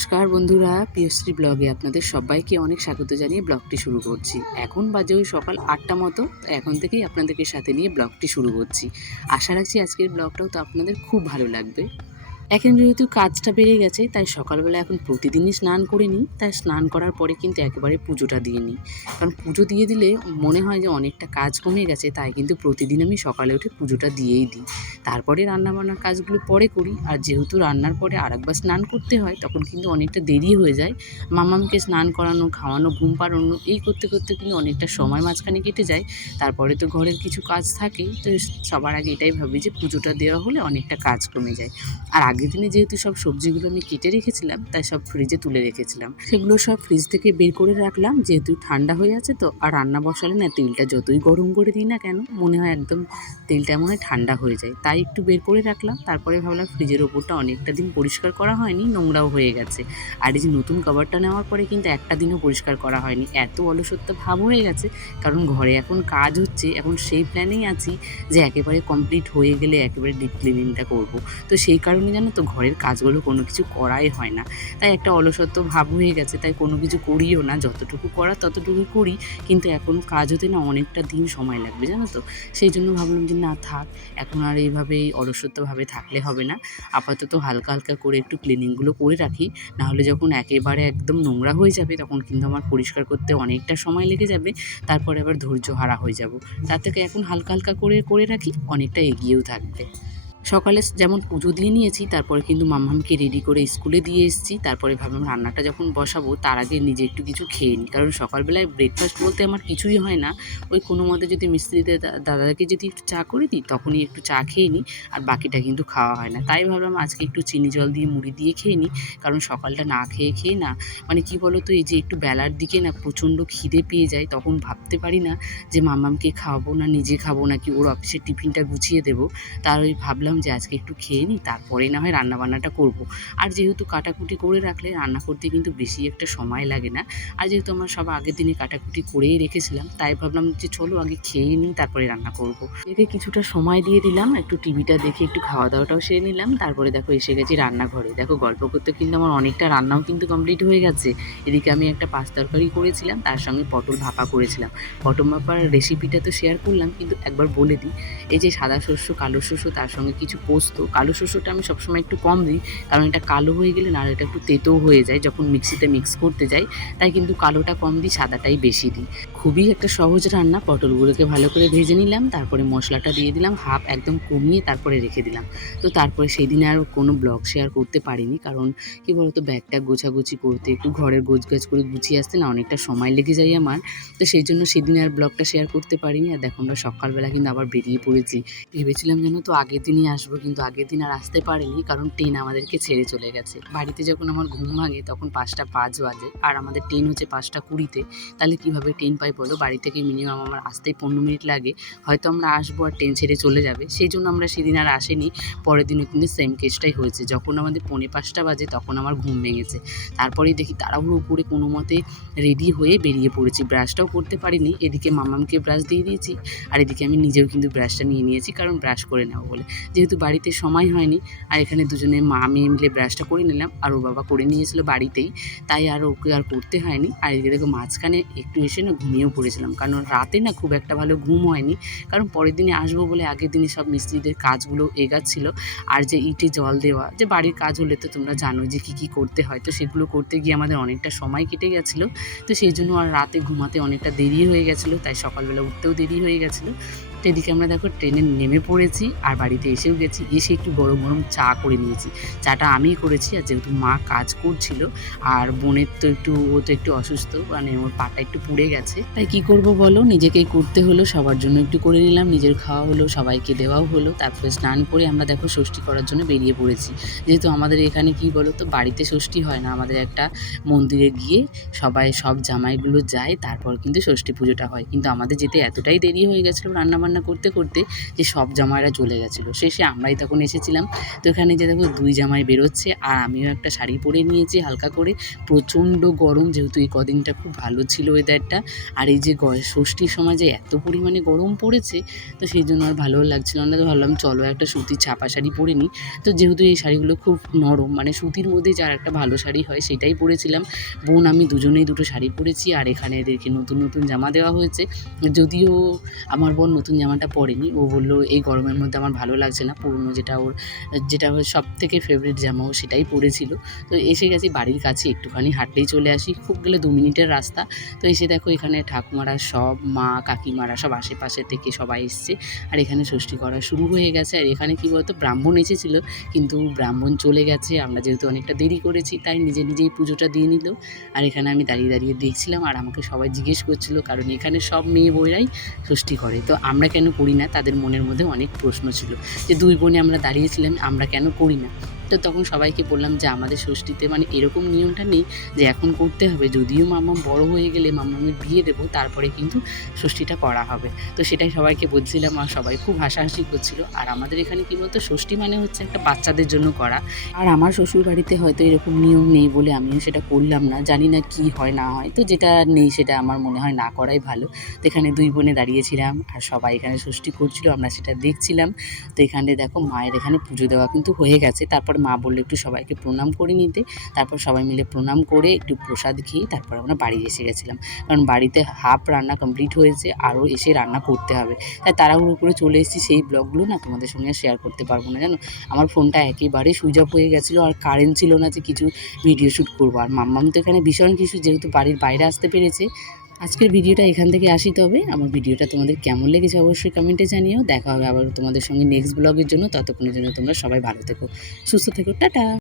নমস্কার বন্ধুরা, পিয়শ্রী ব্লগে আপনাদের সবাইকে অনেক স্বাগত জানিয়ে ব্লগটি শুরু করছি। এখন বাজে ওই সকাল ৮টা মতো। এখন থেকেই আপনাদেরকে সাথে নিয়ে ব্লগটি শুরু করছি। আশা রাখছি আজকের ব্লগটাও তো আপনাদের খুব ভালো লাগবে। এখন যেহেতু কাজটা বেড়ে গেছে, তাই সকালবেলা এখন প্রতিদিনই স্নান করে নিই। তাই স্নান করার পরে কিন্তু একেবারে পুজোটা দিয়ে নিই, কারণ পুজো দিয়ে দিলে মনে হয় যে অনেকটা কাজ কমে গেছে। তাই কিন্তু প্রতিদিন আমি সকালে উঠে পুজোটা দিয়েই দিই। তারপরে রান্নাবান্নার কাজগুলো পরে করি। আর যেহেতু রান্নার পরে আরেকবার স্নান করতে হয়, তখন কিন্তু অনেকটা দেরি হয়ে যায়। মামামকে স্নান করানো, খাওয়ানো, ঘুম পাড়ানো এই করতে করতে কিন্তু অনেকটা সময় মাঝখানে কেটে যায়। তারপরে তো ঘরের কিছু কাজ থাকেই। তো সবার আগে এটাই ভাবি যে পুজোটা দেওয়া হলে অনেকটা কাজ কমে যায়। আর আগের দিনে যেহেতু সব সবজিগুলো আমি কেটে রেখেছিলাম, তাই সব ফ্রিজে তুলে রেখেছিলাম। সেগুলো সব ফ্রিজ থেকে বের করে রাখলাম, যেহেতু ঠান্ডা হয়ে আছে। তো আর রান্না বসালে না, তেলটা যতই গরম করে দিই না কেন, মনে হয় একদম তেলটা মনে হয় ঠান্ডা হয়ে যায়। তাই একটু বের করে রাখলাম। তারপরে ভাবলাম ফ্রিজের ওপরটা অনেকটা দিন পরিষ্কার করা হয়নি, নোংরাও হয়ে গেছে। আর এই যে নতুন কভারটা নেওয়ার পরে কিন্তু একটা দিনও পরিষ্কার করা হয়নি, এত অলসত্ব ভাব হয়ে গেছে। কারণ ঘরে এখন কাজ হচ্ছে, এখন সেই প্ল্যানেই আছি যে একেবারে কমপ্লিট হয়ে গেলে একেবারে ডিপ ক্লিনিংটা করব। তো সেই কারণে জানো তো, ঘরের কাজগুলো কোনো কিছু করাই হয় না। তাই একটা অলসত্ব ভাব হয়ে গেছে, তাই কোনো কিছু করিও না। যতটুকু করার ততটুকুই করি, কিন্তু এখন কাজ হতে না অনেকটা দিন সময় লাগবে, জানো তো। সেই জন্য ভাবলাম যে না থাক, এখন আর এইভাবেই অলসত্বভাবে থাকলে হবে না। আপাতত হালকা হালকা করে একটু ক্লিনিংগুলো করে রাখি। নাহলে যখন একেবারে একদম নোংরা হয়ে যাবে, তখন কিন্তু আমার পরিষ্কার করতে অনেকটা সময় লেগে যাবে। তারপরে আবার ধৈর্য হারা হয়ে যাব। তার থেকে এখন হালকা হালকা করে করে রাখি, অনেকটা এগিয়েও থাকবে। সকালে যেমন পুজো দিয়ে নিয়েছি, তারপরে কিন্তু মাম্মামকে রেডি করে স্কুলে দিয়ে এসেছি। তারপরে ভাবলাম রান্নাটা যখন বসাবো, তার আগে নিজে একটু কিছু খেয়ে নিই। কারণ সকালবেলায় ব্রেকফাস্ট বলতে আমার কিছুই হয় না। ওই কোনো মতে যদি মিস্ত্রিদের দাদাকে যদি একটু চা করে দিই, তখনই একটু চা খেয়ে নিই। আর বাকিটা কিন্তু খাওয়া হয় না। তাই ভাবলাম আজকে একটু চিনি জল দিয়ে মুড়ি দিয়ে খেয়ে নিই। কারণ সকালটা না খেয়ে খেয়ে না, মানে কি বলো তো, এই যে একটু বেলার দিকে না প্রচণ্ড খিদে পেয়ে যায়, তখন ভাবতে পারি না যে মাম্মামকে খাওয়াবো না নিজে খাবো, নাকি ওর অফিসের টিফিনটা গুছিয়ে দেবো। তার ওই ভাবলাম যে আজকে একটু খেয়ে নিই, তারপরে না হয় রান্নাবান্নাটা করব। আর যেহেতু কাটাকুটি করে রাখলে রান্না করতে কিন্তু বেশি একটা সময় লাগে না। আর যেহেতু আমরা সব আগের দিনে কাটাকুটি করেই রেখেছিলাম, তাই ভাবলাম যে চলো আগে খেয়ে নিই, তারপরে রান্না করব। এতে কিছুটা সময় দিয়ে দিলাম, একটু টিভিটা দেখে একটু খাওয়া দাওয়াটাও সেরে নিলাম। তারপরে দেখো এসে গেছি রান্নাঘরে। দেখো গল্প করতে কিন্তু আমার অনেকটা রান্নাও কিন্তু কমপ্লিট হয়ে গেছে। এদিকে আমি একটা পাঁচ তরকারি করেছিলাম, তার সঙ্গে পটল ভাপা করেছিলাম। পটল ভাপার রেসিপিটা তো শেয়ার করলাম, কিন্তু একবার বলে দিই। এই যে সাদা শস্য, কালো শস্য, তার সঙ্গে কিছু পোস্ত। কালো শস্যটা আমি সবসময় একটু কম দিই, কারণ এটা কালো হয়ে গেলে না এটা একটু তেতো হয়ে যায় যখন মিক্সিতে মিক্স করতে যাই। তাই কিন্তু কালোটা কম দিই, সাদাটাই বেশি দিই। খুবই একটা সহজ রান্না। পটলগুলোকে ভালো করে ভেজে নিলাম, তারপরে মশলাটা দিয়ে দিলাম, হাফ একদম কমিয়ে তারপরে রেখে দিলাম। তো তারপরে সেই দিনে আর কোনো ব্লগ শেয়ার করতে পারিনি, কারণ কি বলতো, ব্যাগটা গোছাগুছি করতে, একটু ঘরের গোছগাছ করে গুছিয়ে আসতে না অনেকটা সময় লেগে যায় আমার। তো সেই জন্য সেদিন আর ব্লগটা শেয়ার করতে পারিনি। আর দেখো আমরা সকালবেলা কিন্তু আবার বেরিয়ে পড়েছি। ভেবেছিলাম যেন তো আগের দিনই আসবো, কিন্তু আগের দিন আর আসতে পারিনি, কারণ ট্রেন আমাদেরকে ছেড়ে চলে গেছে। বাড়িতে যখন আমার ঘুম ভাঙে তখন 5টা 5 বাজে, আর আমাদের ট্রেন হচ্ছে 5টা 20-তে। তাহলে কীভাবে ট্রেন পাই বলো? বাড়ি থেকে মিনিমাম আমার আসতেই 15 মিনিট লাগে। হয়তো আমরা আসবো আর ট্রেন ছেড়ে চলে যাবে, সেই জন্য আমরা সেদিন আর আসেনি। পরের দিনও কিন্তু সেম কেসটাই হয়েছে। যখন আমাদের 4:45 বাজে, তখন আমার ঘুম ভেঙেছে। তারপরেই দেখি তাড়াহুড়ো করে কোনো মতে রেডি হয়ে বেরিয়ে পড়েছি। ব্রাশটাও করতে পারিনি। এদিকে মামামকে ব্রাশ দিয়ে দিয়েছি, আর এদিকে আমি নিজেও কিন্তু ব্রাশটা নিয়ে নিয়েছি, কারণ ব্রাশ করে নেবো বলে। যেহেতু বাড়িতে সময় হয়নি, আর এখানে দুজনে মা মেয়ে মিলে ব্রাশটা করে নিলাম। আর ওর বাবা করে নিয়েছিল বাড়িতেই, তাই আর ওকে আর করতে হয়নি। আর এদিকে দেখো মাঝখানে একটু এসে না ঘুমিয়েও পড়েছিলাম, কারণ রাতে না খুব একটা ভালো ঘুম হয়নি। কারণ পরের দিনে আসবো বলে আগের দিনে সব মিস্ত্রিদের কাজগুলো এগাচ্ছিল। আর যে ইটে জল দেওয়া, যে বাড়ির কাজ হলে তো তোমরা জানো যে কী কী করতে হয়, তো সেগুলো করতে গিয়ে আমাদের অনেকটা সময় কেটে গেছিলো। তো সেই জন্য আর রাতে ঘুমাতে অনেকটা দেরি হয়ে গেছিলো, তাই সকালবেলা উঠতেও দেরি হয়ে গেছিলো। তো এদিকে আমরা দেখো ট্রেনে নেমে পড়েছি, আর বাড়িতে এসেও গেছি। এসে একটু গরম গরম চা করে নিয়েছি। চাটা আমিই করেছি, আর যেহেতু মা কাজ করছিল, আর বোনের তো একটু, ও তো একটু অসুস্থ, মানে ওর পাটা একটু পুড়ে গেছে। তাই কি করব বলো, নিজেকেই করতে হলো। সবার জন্য একটু করে নিলাম, নিজের খাওয়া হলো, সবাইকে দেওয়াও হলো। তারপরে স্নান করে আমরা দেখো ষষ্ঠী করার জন্য বেরিয়ে পড়েছি। যেহেতু আমাদের এখানে কি বলো তো, বাড়িতে ষষ্ঠী হয় না, আমাদের একটা মন্দিরে গিয়ে সবাই সব জামাইগুলো যায়, তারপর কিন্তু ষষ্ঠী পুজোটা হয়। কিন্তু আমাদের যেতে এতটাই দেরি হয়ে গেছিলো রান্নাবান্না রান্নাবান্না করতে করতে যে সব জামাইরা চলে গেছিলো, শেষে আমরাই তখন এসেছিলাম। তো এখানে যে দেখো 2 জামাই বেরোচ্ছে আর আমিও একটা শাড়ি পরে নিয়েছি হালকা করে। প্রচণ্ড গরম, যেহেতু এই কদিনটা খুব ভালো ছিল ওয়েদারটা, আর এই যে ষষ্ঠীর সময় যে এত পরিমাণে গরম পড়েছে, তো সেই জন্য আর ভালোও লাগছিল না। তো ভাবলাম চলো একটা সুতির ছাপা শাড়ি পরে নিই। তো যেহেতু এই শাড়িগুলো খুব নরম, মানে সুতির মধ্যে যার একটা ভালো শাড়ি হয় সেটাই পরেছিলাম। বোন আমি দুজনেই দুটো শাড়ি পরেছি, আর এখানে এদেরকে নতুন নতুন জামা দেওয়া হয়েছে। যদিও আমার বোন নতুন জামাটা পরেনি, ও বললো এই গরমের মধ্যে আমার ভালো লাগছে না, পুরনো যেটা ওর সব থেকে ফেভারিট জামা ও সেটাই পরেছিল। তো এসে গেছি বাড়ির কাছে, একটুখানি হাঁটলেই চলে আসি, খুব গেলে 2 মিনিটের রাস্তা। তো এসে দেখো এখানে ঠাকুমারা সব, মা কাকিমারা সব আশেপাশে থেকে সবাই এসছে, আর এখানে ষষ্ঠী করা শুরু হয়ে গেছে। আর এখানে কী বলতো, ব্রাহ্মণ এসেছিলো কিন্তু ব্রাহ্মণ চলে গেছে, আমরা যেহেতু অনেকটা দেরি করেছি তাই নিজেই পুজোটা দিয়ে নিল। আর এখানে আমি দাঁড়িয়ে দাঁড়িয়ে দেখছিলাম, আর আমাকে সবাই জিজ্ঞেস করছিল, কারণ এখানে সব মেয়ে বউরাই ষষ্ঠী করে, তো আমরা কেন করি না, তাদের মনের মধ্যে অনেক প্রশ্ন ছিল যে 2 বোনে আমরা দাঁড়িয়েছিলাম আমরা কেন করি না। তো তখন সবাইকে বললাম যে আমাদের ষষ্ঠীতে মানে এরকম নিয়মটা নেই যে এখন করতে হবে, যদিও মাম্মাম বড় হয়ে গেলে মাম্মামের বিয়ে দেবো তারপরে কিন্তু ষষ্ঠীটা করা হবে। তো সেটাই সবাইকে বলছিলাম, আর সবাই খুব হাসাহাসি করছিল। আর আমাদের এখানে কী বলতো, ষষ্ঠী মানে হচ্ছে একটা বাচ্চাদের জন্য করা, আর আমার শ্বশুর বাড়িতে হয়তো এরকম নিয়ম নেই বলে আমিও সেটা করলাম না, জানি না কি হয় না হয়, তো যেটা নেই সেটা আমার মনে হয় না করাই ভালো। তো এখানে 2 বোনে দাঁড়িয়েছিলাম আর সবাই এখানে ষষ্ঠী করছিল, আমরা সেটা দেখছিলাম। তো এখানে দেখো মায়ের এখানে পুজো দেওয়া কিন্তু হয়ে গেছে, তারপর মা বললো একটু সবাইকে প্রণাম করে নিতে। তারপর সবাই মিলে প্রণাম করে একটু প্রসাদ খেয়ে তারপর আমরা বাড়ি এসে গেছিলাম, কারণ বাড়িতে হাফ রান্না কমপ্লিট হয়েছে, আরও এসে রান্না করতে হবে। তাই তাড়াহুড়ো করে চলে এসেছি, সেই ব্লগগুলো না তোমাদের সঙ্গে শেয়ার করতে পারবো না জানো, আমার ফোনটা একেবারে সুইচ অফ হয়ে গেছিলো, আর কারেন্ট ছিল না যে কিছু ভিডিও শ্যুট করবো। আর মাম্মাম তো এখানে ভীষণ কিছু, যেহেতু বাড়ির বাইরে আসতে পেরেছে। আজকের ভিডিওটা এখান থেকে আসি, তবে আমার ভিডিওটা তোমাদের কেমন লেগেছে অবশ্যই কমেন্টে জানিও। দেখা হবে আবার তোমাদের সঙ্গে নেক্সট ব্লগের জন্য, ততক্ষণের জন্য তোমরা সবাই ভালো থেকো, সুস্থ থেকো, টাটা।